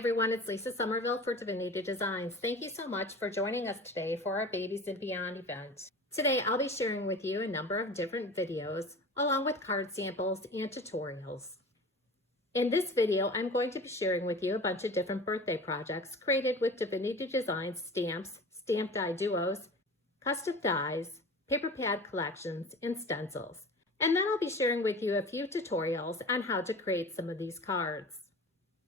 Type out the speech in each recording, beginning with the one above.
everyone, it's Lisa Somerville for Divinity Designs. Thank you so much for joining us today for our Babies and Beyond event. Today I'll be sharing with you a number of different videos along with card samples and tutorials. In this video, I'm going to be sharing with you a bunch of different birthday projects created with Divinity Designs stamps, stamp die duos, custom dies, paper pad collections, and stencils. And then I'll be sharing with you a few tutorials on how to create some of these cards.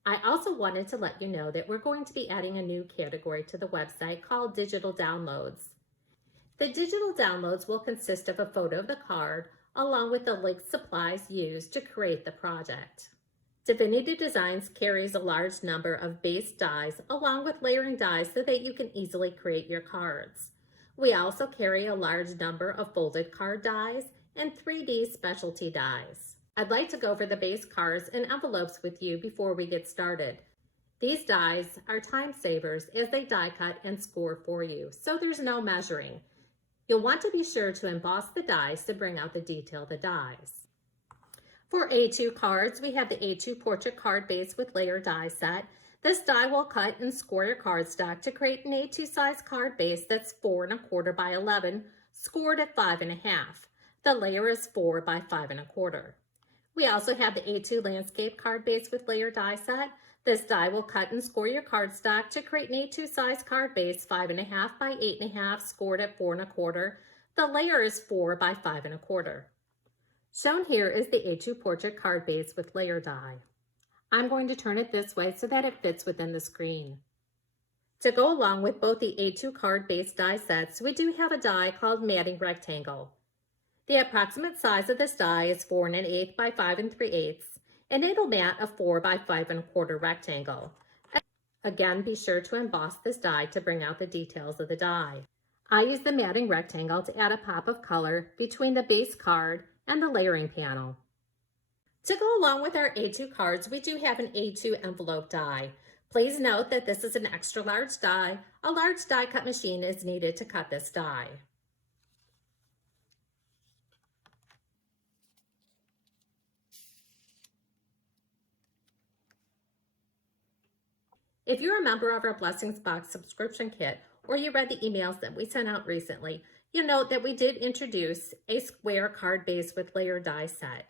I also wanted to let you know that we're going to be adding a new category to the website called Digital Downloads. The digital downloads will consist of a photo of the card along with the linked supplies used to create the project. Divinity Designs carries a large number of base dies along with layering dies so that you can easily create your cards. We also carry a large number of folded card dies and 3D specialty dies. I'd like to go over the base cards and envelopes with you before we get started. These dies are time savers as they die cut and score for you, so there's no measuring. You'll want to be sure to emboss the dies to bring out the detail of the dies. For A2 cards, we have the A2 portrait card base with layer die set. This die will cut and score your cardstock to create an A2 size card base that's 4 1/4 by 11, scored at 5 1/2. The layer is 4 by 5 1/4. We also have the A2 landscape card base with layer die set. This die will cut and score your cardstock to create an A2 size card base 5 1/2 by 8 1/2, scored at 4 1/4. The layer is 4 by 5 1/4. Shown here is the A2 portrait card base with layer die. I'm going to turn it this way so that it fits within the screen. To go along with both the A2 card base die sets, we do have a die called matting rectangle. The approximate size of this die is 4 1/8 by 5 3/8, and it'll mat a 4 by 5 1/4 rectangle. Again, be sure to emboss this die to bring out the details of the die. I use the matting rectangle to add a pop of color between the base card and the layering panel. To go along with our A2 cards, we do have an A2 envelope die. Please note that this is an extra large die. A large die cut machine is needed to cut this die. If you're a member of our Blessings Box subscription kit, or you read the emails that we sent out recently, you'll note that we did introduce a square card base with layer die set.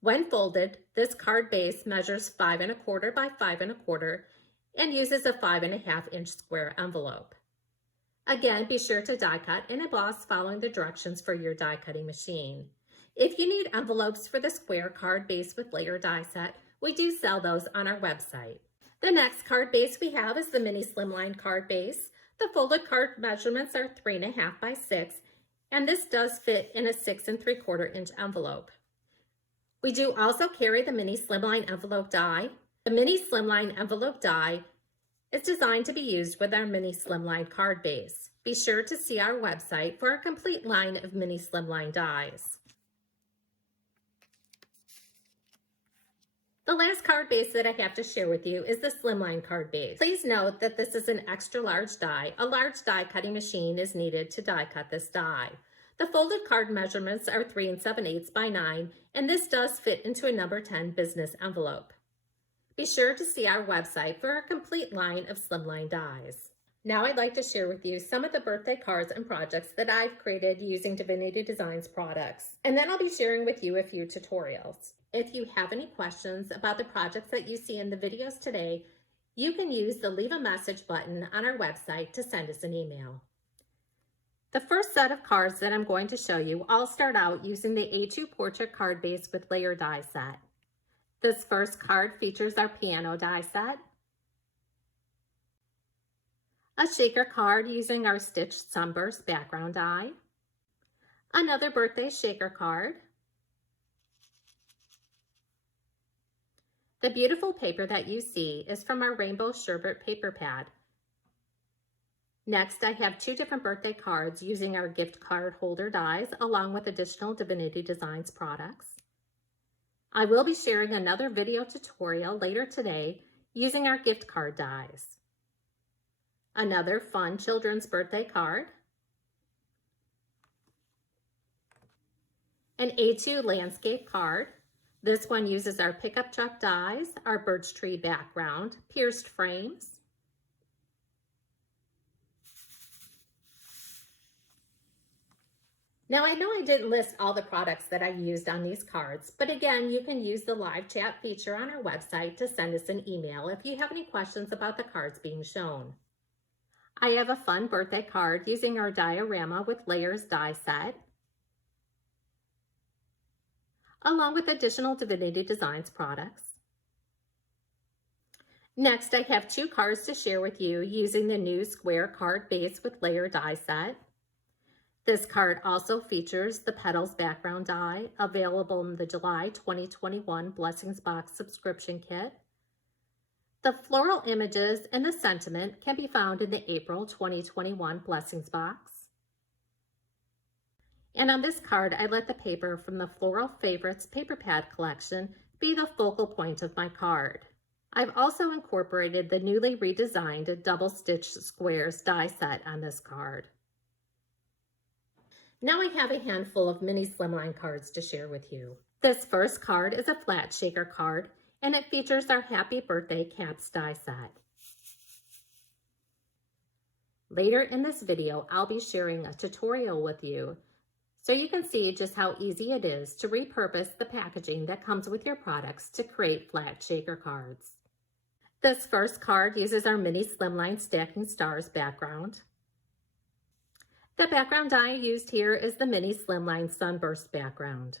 When folded, this card base measures 5 1/4 by 5 1/4 and uses a 5 1/2 inch square envelope. Again, be sure to die cut and emboss following the directions for your die cutting machine. If you need envelopes for the square card base with layer die set, we do sell those on our website. The next card base we have is the mini slimline card base. The folded card measurements are 3 1/2 by 6, and this does fit in a 6 3/4 inch envelope. We do also carry the mini slimline envelope die. The mini slimline envelope die is designed to be used with our mini slimline card base. Be sure to see our website for a complete line of mini slimline dies. The last card base that I have to share with you is the slimline card base. Please note that this is an extra large die. A large die cutting machine is needed to die cut this die. The folded card measurements are 3 7/8 by 9, and this does fit into a number 10 business envelope. Be sure to see our website for a complete line of slimline dies. Now I'd like to share with you some of the birthday cards and projects that I've created using Divinity Designs products, and then I'll be sharing with you a few tutorials. If you have any questions about the projects that you see in the videos today, you can use the leave a message button on our website to send us an email. The first set of cards that I'm going to show you all start out using the A2 portrait card base with layer die set. This first card features our piano die set, a shaker card using our stitched sunburst background die, another birthday shaker card. The beautiful paper that you see is from our rainbow sherbet paper pad. Next, I have 2 different birthday cards using our gift card holder dies along with additional Divinity Designs products. I will be sharing another video tutorial later today using our gift card dies. Another fun children's birthday card, an A2 landscape card, This one uses our pickup truck dies, our birch tree background, pierced frames, Now I know I didn't list all the products that I used on these cards, but again, you can use the live chat feature on our website to send us an email if you have any questions about the cards being shown. I have a fun birthday card using our diorama with layers die set, along with additional Divinity Designs products. Next, I have 2 cards to share with you using the new square card base with layer die set. This card also features the Petals background die, available in the July 2021 Blessings Box subscription kit. The floral images and the sentiment can be found in the April 2021 Blessings Box. And on this card, I let the paper from the Floral Favorites paper pad collection be the focal point of my card. I've also incorporated the newly redesigned double stitch squares die set on this card. Now I have a handful of mini slimline cards to share with you. This first card is a flat shaker card, and it features our Happy Birthday Caps die set. Later in this video, I'll be sharing a tutorial with you so you can see just how easy it is to repurpose the packaging that comes with your products to create flat shaker cards. This first card uses our mini slimline stacking stars background. The background die used here is the mini slimline sunburst background.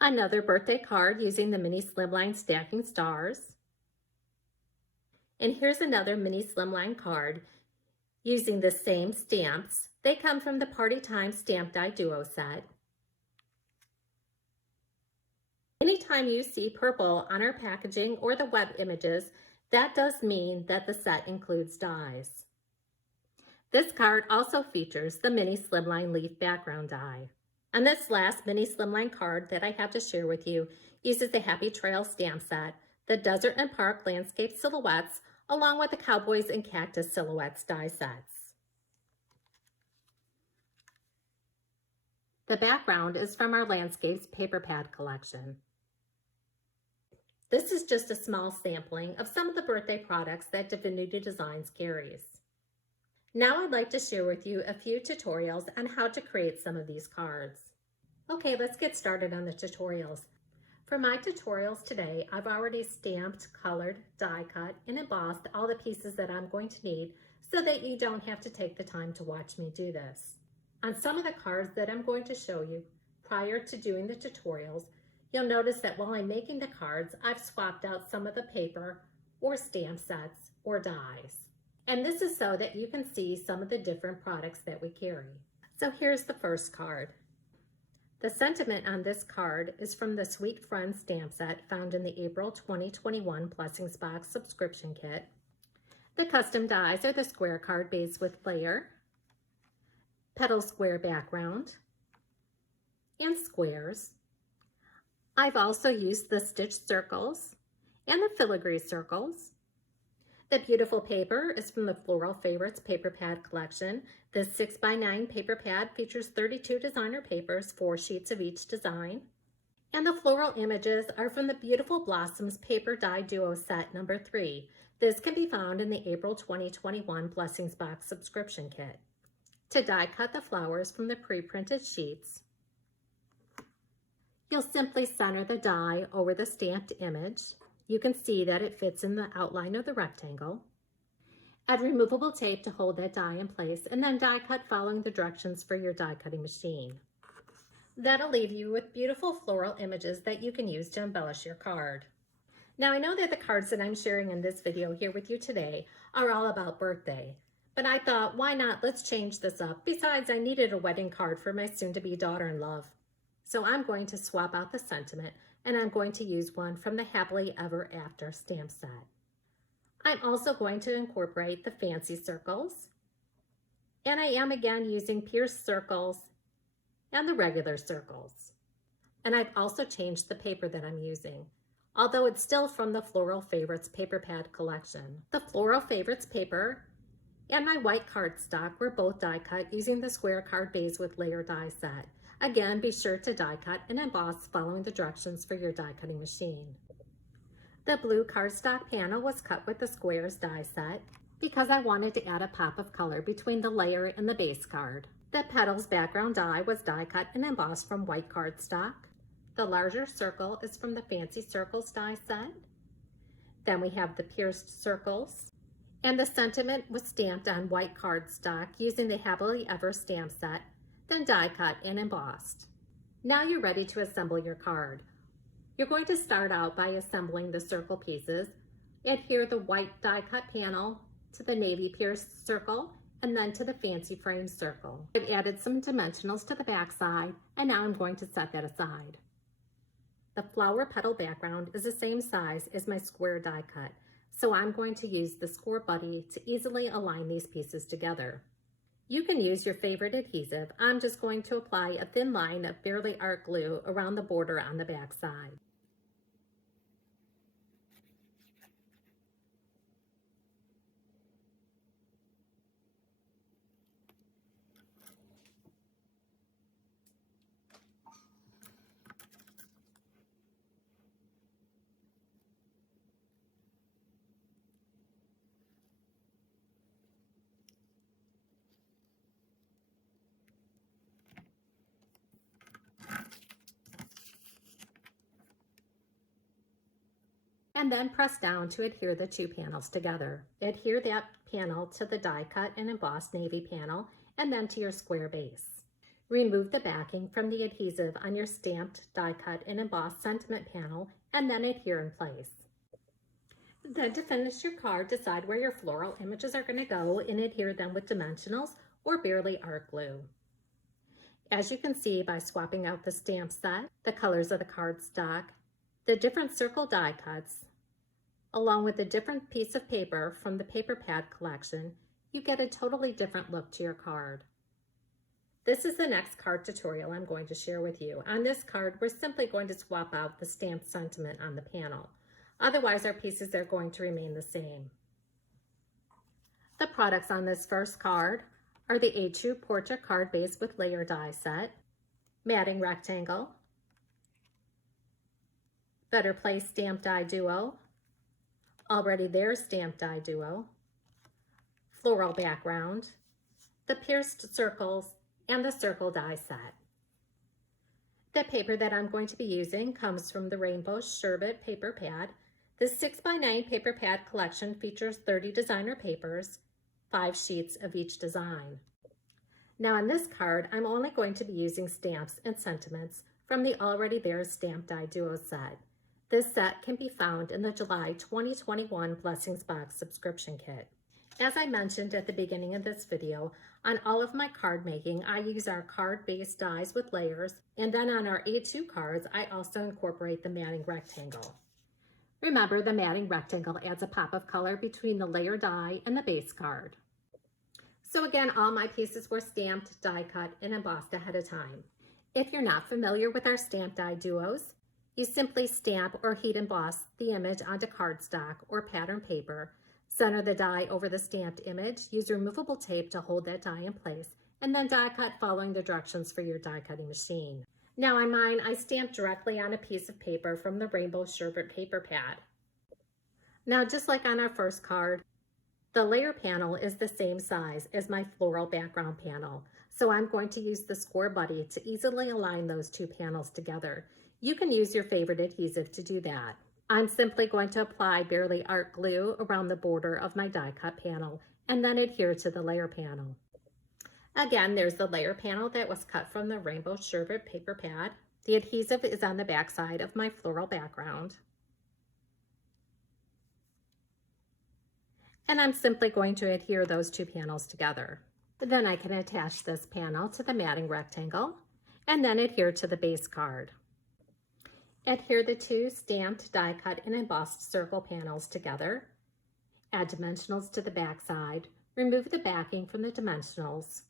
Another birthday card using the mini slimline stacking stars. And here's another mini slimline card using the same stamps. They come from the Party Time Stamp Die Duo set. Anytime you see purple on our packaging or the web images, that does mean that the set includes dies. This card also features the mini slimline leaf background die. And this last mini slimline card that I have to share with you uses the Happy Trail stamp set, the Desert and Park landscape silhouettes, along with the Cowboys and Cactus silhouettes die sets. The background is from our Landscapes paper pad collection. This is just a small sampling of some of the birthday products that Divinity Designs carries. Now I'd like to share with you a few tutorials on how to create some of these cards. Okay, let's get started on the tutorials. For my tutorials today, I've already stamped, colored, die cut, and embossed all the pieces that I'm going to need so that you don't have to take the time to watch me do this. On some of the cards that I'm going to show you prior to doing the tutorials, you'll notice that while I'm making the cards, I've swapped out some of the paper or stamp sets or dies. And this is so that you can see some of the different products that we carry. So here's the first card. The sentiment on this card is from the Sweet Friends stamp set found in the April 2021 Blessings Box subscription kit. The custom dies are the square card base with layer, petal square background, and squares. I've also used the stitched circles and the filigree circles. The beautiful paper is from the Floral Favorites paper pad collection. This 6x9 paper pad features 32 designer papers, 4 sheets of each design. And the floral images are from the Beautiful Blossoms paper die duo set number 3. This can be found in the April 2021 Blessings Box subscription kit. To die cut the flowers from the pre-printed sheets, you'll simply center the die over the stamped image. You can see that it fits in the outline of the rectangle. Add removable tape to hold that die in place and then die cut following the directions for your die cutting machine. That'll leave you with beautiful floral images that you can use to embellish your card. Now I know that the cards that I'm sharing in this video here with you today are all about birthday, but I thought, why not, let's change this up. Besides, I needed a wedding card for my soon-to-be daughter-in-law. So I'm going to swap out the sentiment and I'm going to use one from the Happily Ever After stamp set. I'm also going to incorporate the fancy circles, and I am again using pierced circles and the regular circles. And I've also changed the paper that I'm using, although it's still from the Floral Favorites paper pad collection. The Floral Favorites paper and my white cardstock were both die cut using the square card base with layer die set. Again, be sure to die cut and emboss following the directions for your die cutting machine. The blue cardstock panel was cut with the squares die set because I wanted to add a pop of color between the layer and the base card. The petals background die was die cut and embossed from white cardstock. The larger circle is from the Fancy Circles die set. Then we have the pierced circles. And the sentiment was stamped on white cardstock using the Happily Ever stamp set, then die cut and embossed. Now you're ready to assemble your card. You're going to start out by assembling the circle pieces. Adhere the white die cut panel to the navy pierced circle and then to the fancy frame circle. I've added some dimensionals to the back side and now I'm going to set that aside. The flower petal background is the same size as my square die cut, so I'm going to use the score buddy to easily align these pieces together. You can use your favorite adhesive. I'm just going to apply a thin line of Barely Art glue around the border on the back side. And then press down to adhere the two panels together. Adhere that panel to the die cut and embossed navy panel and then to your square base. Remove the backing from the adhesive on your stamped die cut and embossed sentiment panel and then adhere in place. Then to finish your card, decide where your floral images are going to go and adhere them with dimensionals or Barely Art glue. As you can see by swapping out the stamp set, the colors of the cardstock, the different circle die cuts, along with a different piece of paper from the paper pad collection, you get a totally different look to your card. This is the next card tutorial I'm going to share with you. On this card, we're simply going to swap out the stamped sentiment on the panel. Otherwise, our pieces are going to remain the same. The products on this first card are the A2 Portrait Card Base with Layer Die Set, Matting Rectangle, Better Place Stamped Die Duo, Already There Stamped Die Duo, Floral Background, the Pierced Circles, and the Circle Die Set. The paper that I'm going to be using comes from the Rainbow Sherbet paper pad. This 6x9 paper pad collection features 30 designer papers, 5 sheets of each design. Now on this card, I'm only going to be using stamps and sentiments from the Already There Stamped Die Duo set. This set can be found in the July 2021 Blessings Box subscription kit. As I mentioned at the beginning of this video, on all of my card making, I use our card-based dies with layers, and then on our A2 cards, I also incorporate the matting rectangle. Remember, the matting rectangle adds a pop of color between the layer die and the base card. So again, all my pieces were stamped, die cut, and embossed ahead of time. If you're not familiar with our stamped die duos, you simply stamp or heat emboss the image onto cardstock or pattern paper, center the die over the stamped image, use removable tape to hold that die in place, and then die cut following the directions for your die cutting machine. Now on mine, I stamped directly on a piece of paper from the Rainbow Sherbet paper pad. Now just like on our first card, the layer panel is the same size as my floral background panel, so I'm going to use the Score Buddy to easily align those two panels together. You can use your favorite adhesive to do that. I'm simply going to apply Barely Art glue around the border of my die cut panel and then adhere to the layer panel. Again, there's the layer panel that was cut from the Rainbow Sherbet paper pad. The adhesive is on the back side of my floral background. And I'm simply going to adhere those two panels together. Then I can attach this panel to the matting rectangle and then adhere to the base card. Adhere the two stamped, die cut, and embossed circle panels together. Add dimensionals to the back side. Remove the backing from the dimensionals.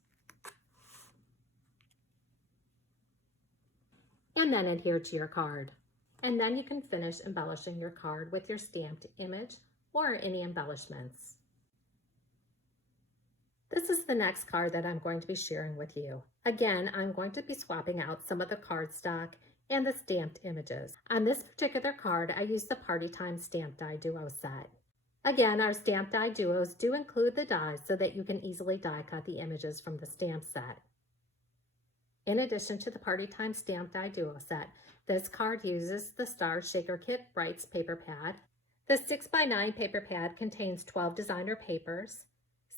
And then adhere to your card. And then you can finish embellishing your card with your stamped image or any embellishments. This is the next card that I'm going to be sharing with you. Again, I'm going to be swapping out some of the cardstock and the stamped images. On this particular card, I used the Party Time Stamp Die Duo set. Again, our stamp die duos do include the dies so that you can easily die cut the images from the stamp set. In addition to the Party Time Stamp Die Duo set, this card uses the Star Shaker Kit Brights paper pad. The 6x9 paper pad contains 12 designer papers,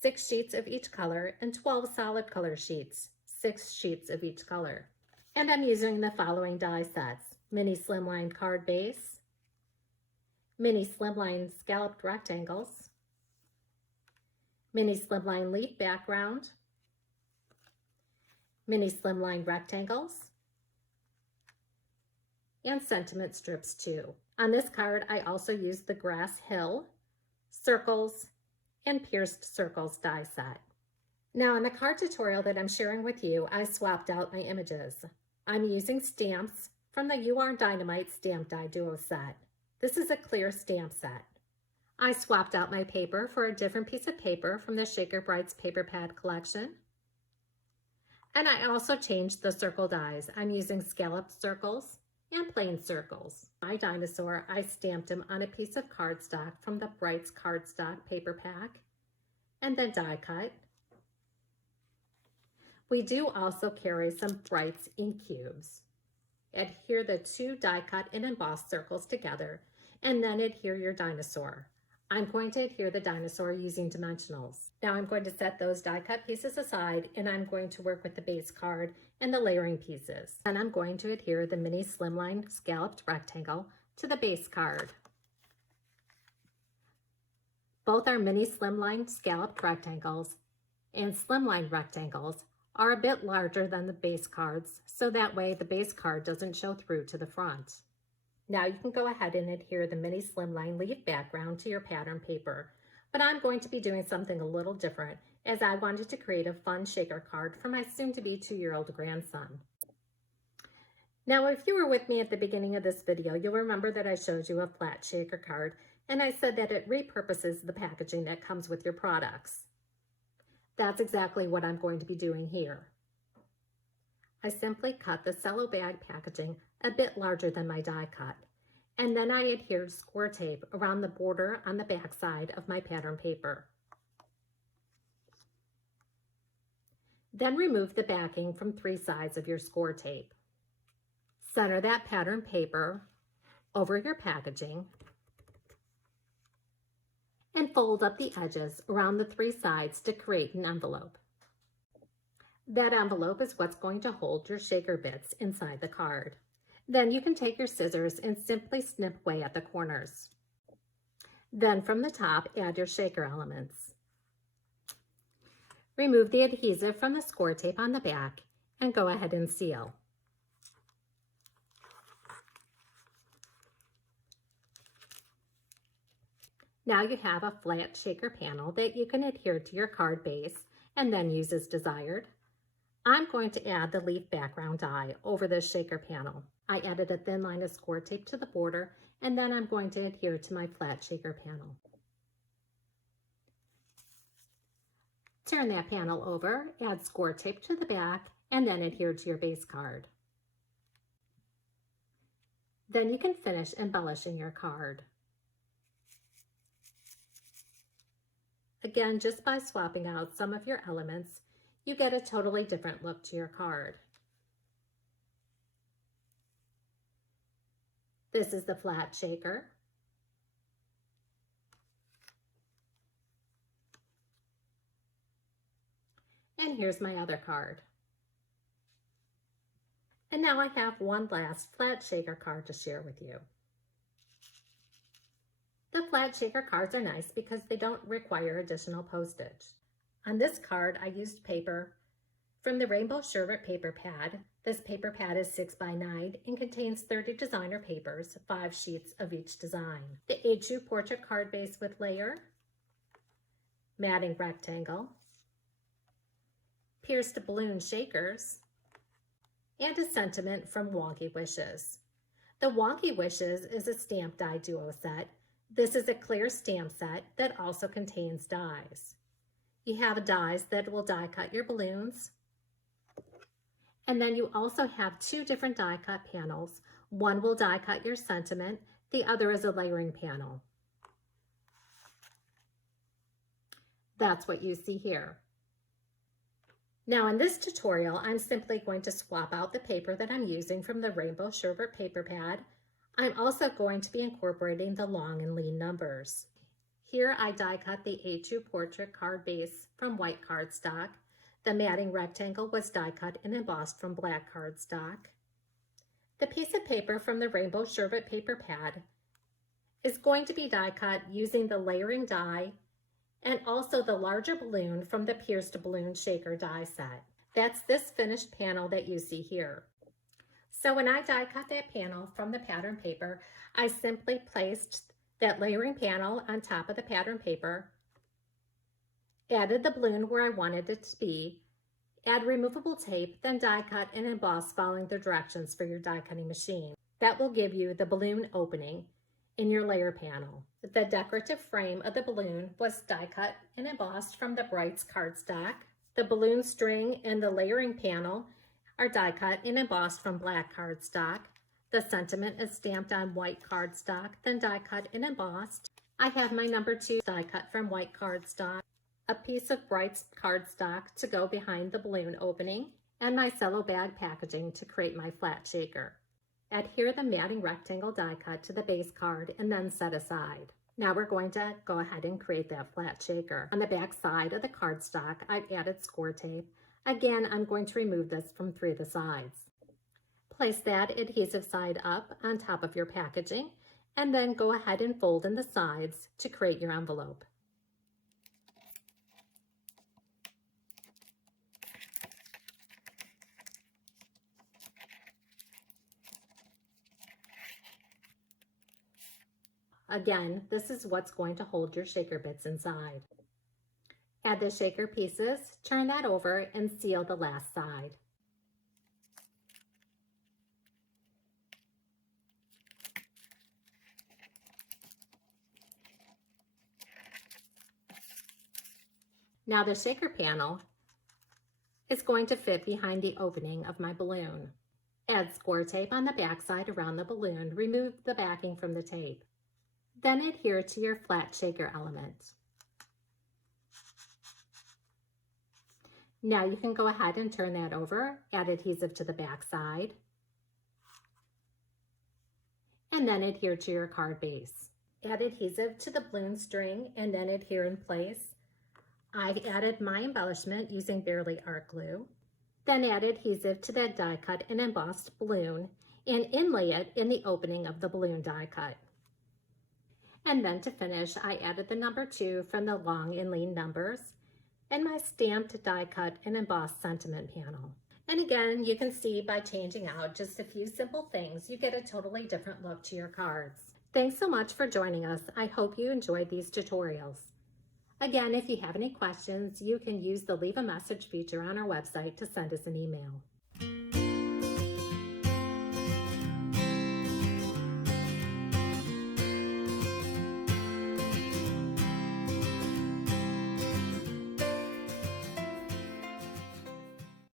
6 sheets of each color, and 12 solid color sheets, 6 sheets of each color. And I'm using the following die sets: mini slimline card base, mini slimline scalloped rectangles, mini slimline leaf background, mini slimline rectangles, and sentiment strips too. On this card, I also used the Grass Hill, circles, and pierced circles die set. Now in the card tutorial that I'm sharing with you, I swapped out my images. I'm using stamps from the You Are Dynamite Stamp Die Duo set. This is a clear stamp set. I swapped out my paper for a different piece of paper from the Shaker Brights paper pad collection. And I also changed the circle dies. I'm using scalloped circles and plain circles. My dinosaur, I stamped him on a piece of cardstock from the Brights cardstock paper pack and then die cut. We do also carry some Brights ink cubes. Adhere the 2 die cut and embossed circles together and then adhere your dinosaur. I'm going to adhere the dinosaur using dimensionals. Now I'm going to set those die cut pieces aside and I'm going to work with the base card and the layering pieces. And I'm going to adhere the mini slimline scalloped rectangle to the base card. Both our mini slimline scalloped rectangles and slimline rectangles are a bit larger than the base cards, so that way the base card doesn't show through to the front. Now you can go ahead and adhere the mini slimline leaf background to your pattern paper, but I'm going to be doing something a little different as I wanted to create a fun shaker card for my soon-to-be 2-year-old grandson. Now if you were with me at the beginning of this video, you'll remember that I showed you a flat shaker card and I said that it repurposes the packaging that comes with your products. That's exactly what I'm going to be doing here. I simply cut the cello bag packaging a bit larger than my die cut, and then I adhered score tape around the border on the back side of my pattern paper. Then remove the backing from 3 sides of your score tape. Center that pattern paper over your packaging and fold up the edges around the 3 sides to create an envelope. That envelope is what's going to hold your shaker bits inside the card. Then you can take your scissors and simply snip away at the corners. Then from the top, add your shaker elements. Remove the adhesive from the score tape on the back and go ahead and seal. Now you have a flat shaker panel that you can adhere to your card base and then use as desired. I'm going to add the leaf background die over this shaker panel. I added a thin line of score tape to the border and then I'm going to adhere to my flat shaker panel. Turn that panel over, add score tape to the back, and then adhere to your base card. Then you can finish embellishing your card. Again, just by swapping out some of your elements, you get a totally different look to your card. This is the flat shaker. And here's my other card. And now I have one last flat shaker card to share with you. The flat shaker cards are nice because they don't require additional postage. On this card, I used paper from the Rainbow Sherbet paper pad. This paper pad is 6x9 and contains 30 designer papers, 5 sheets of each design. The A2 portrait card base with layer, matting rectangle, pierced balloon shakers, and a sentiment from Wonky Wishes. The Wonky Wishes is a stamp die duo set. This is a clear stamp set that also contains dies. You have dies that will die cut your balloons. And then you also have two different die cut panels. One will die cut your sentiment, the other is a layering panel. That's what you see here. Now in this tutorial, I'm simply going to swap out the paper that I'm using from the Rainbow Sherbet paper pad. I'm also going to be incorporating the long and lean numbers. Here I die cut the A2 portrait card base from white cardstock. The matting rectangle was die cut and embossed from black cardstock. The piece of paper from the Rainbow Sherbet paper pad is going to be die cut using the layering die and also the larger balloon from the pierced balloon shaker die set. That's this finished panel that you see here. So when I die cut that panel from the pattern paper, I simply placed that layering panel on top of the pattern paper, added the balloon where I wanted it to be, add removable tape, then die cut and emboss following the directions for your die cutting machine. That will give you the balloon opening in your layer panel. The decorative frame of the balloon was die cut and embossed from the Brights cardstock. The balloon string and the layering panel are die cut and embossed from black cardstock. The sentiment is stamped on white cardstock, then die cut and embossed. I have my number 2 die cut from white cardstock, a piece of Brights cardstock to go behind the balloon opening, and my cello bag packaging to create my flat shaker. Adhere the matting rectangle die cut to the base card and then set aside. Now we're going to go ahead and create that flat shaker. On the back side of the cardstock, I've added score tape. Again, I'm going to remove this from 3 of the sides. Place that adhesive side up on top of your packaging and then go ahead and fold in the sides to create your envelope. Again, this is what's going to hold your shaker bits inside. Add the shaker pieces, turn that over, and seal the last side. Now the shaker panel is going to fit behind the opening of my balloon. Add score tape on the back side around the balloon. Remove the backing from the tape. Then adhere to your flat shaker element. Now you can go ahead and turn that over, add adhesive to the back side, and then adhere to your card base. Add adhesive to the balloon string and then adhere in place. I've added my embellishment using Barely Art Glue. Then add adhesive to that die cut and embossed balloon and inlay it in the opening of the balloon die cut. And then to finish, I added the number 2 from the long and lean numbers and my stamped die cut and embossed sentiment panel. And again, you can see by changing out just a few simple things, you get a totally different look to your cards. Thanks so much for joining us. I hope you enjoyed these tutorials. Again, if you have any questions, you can use the Leave a Message feature on our website to send us an email.